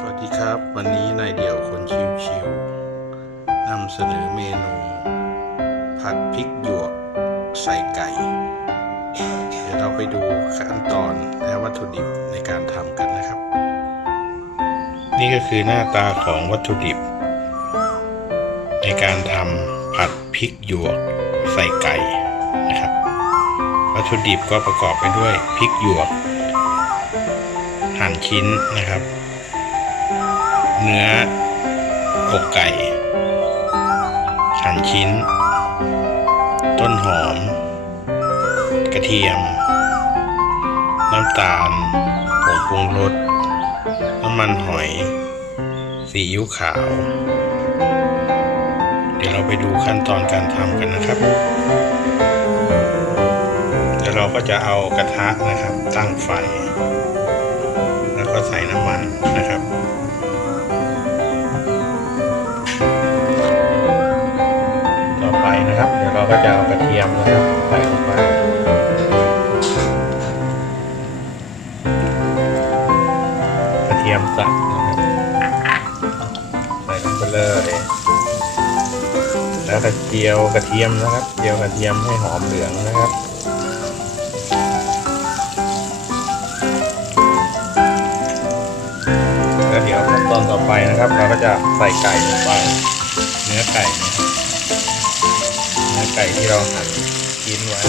สวัสดีครับ วันนี้นายเดี่ยวคนชิวๆนำเสนอเมนู ผัดพริกหยวกใส่ไก่ เดี๋ยวเราไปดูขั้นตอนและวัตถุดิบในการทำกันนะครับ นี่ก็คือหน้าตาของวัตถุดิบ ในการทำผัดพริกหยวกใส่ไก่นะครับ วัตถุดิบก็ประกอบไปด้วยพริกหยวกหั่นชิ้นนะครับ เนื้ออกไก่หั่นชิ้น ต้นหอม กระเทียม น้ำตาลผงปรุงรสน้ำมันหอยซีอิ๊วขาว เดี๋ยวเราไปดูขั้นตอนการทำกันนะครับ เดี๋ยวเราก็จะเอากระทะนะครับ ตั้งไฟ แล้วก็ใส่น้ำมัน ก็จะเอากระเทียมนะครับใส่ลงไปกระเทียมสับนะครับใส่ลงไปเลยแล้วกระเจียวกระเทียมนะครับเจียวกระเทียมให้หอมเหลืองนะครับแล้วเดี๋ยวขั้นตอนต่อไปนะครับ เราก็จะใส่ไก่ลงไป เนื้อไก่นะครับ ไก่ที่เราหั่นชิ้นไว้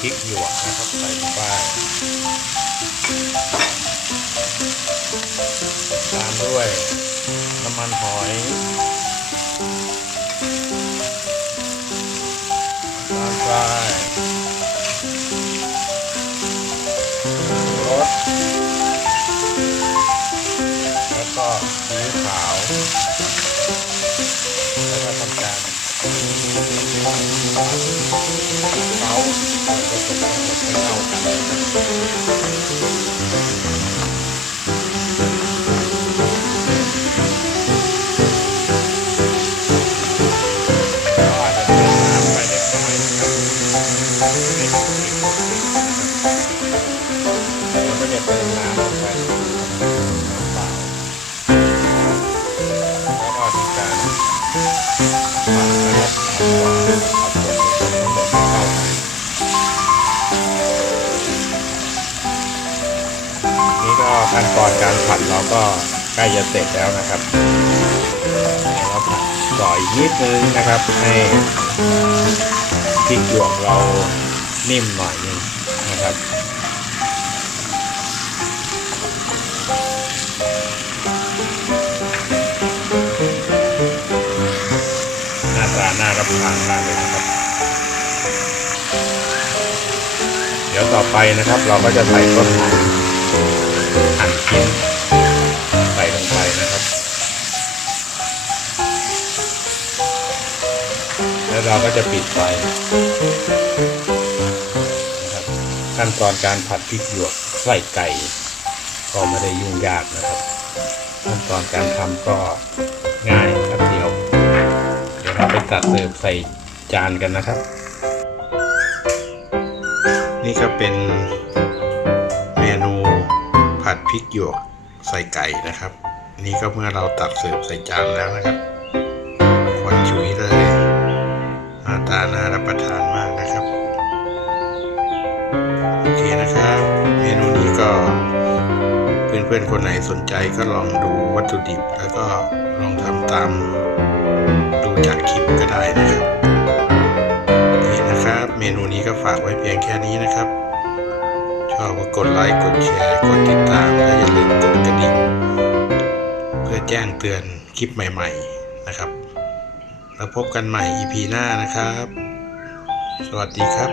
พริกหยวกนะครับ ใส่ลงไปตามด้วยน้ำมันหอย เขาผสมทั้งหม ก็ขั้นตอนการผัดเราก็ใกล้จะเสร็จแล้วนะครับเราผัดต่ออีกนิดนึงนะครับ ให้พริกหยวกเรานิ่มหน่อยนึงนะครับหน้าตาน่ารับประทานมากเลยนะครับ เดี๋ยวต่อไปนะครับเราก็จะใส่ต้นหอม ใส่ลงไปนะครับ แล้วเราก็จะปิดไฟนะครับขั้นตอนการผัดพริกหยวกใส่ไก่ก็ไม่ได้ยุ่งยากนะครับ ขั้นตอนการทำก็ง่ายครับเดียว เดี๋ยวเราไปตัดเสิร์ฟใส่จานกันนะครับ นี่ก็เป็นเมนู ผัดพริกหยวกใส่ไก่นะครับ นี่ก็เมื่อเราตัดเสิร์ฟใส่จานแล้วนะครับควันฉุยเลยหน้าตาน่ารับประทานมากนะครับ โอเคนะครับ เมนูนี้ก็ เพื่อนๆคนไหนสนใจก็ลองดูวัตถุดิบแล้วก็ลองทำตามดูจากคลิปก็ได้นะครับโอเคนะครับ เมนูนี้ก็ฝากไว้เพียงแค่นี้นะครับ กดไลค์ กดแชร์ กดติดตาม และอย่าลืมกดกระดิ่ง เพื่อแจ้งเตือนคลิปใหม่ๆนะครับ แล้วพบกันใหม่ EP หน้านะครับ สวัสดีครับ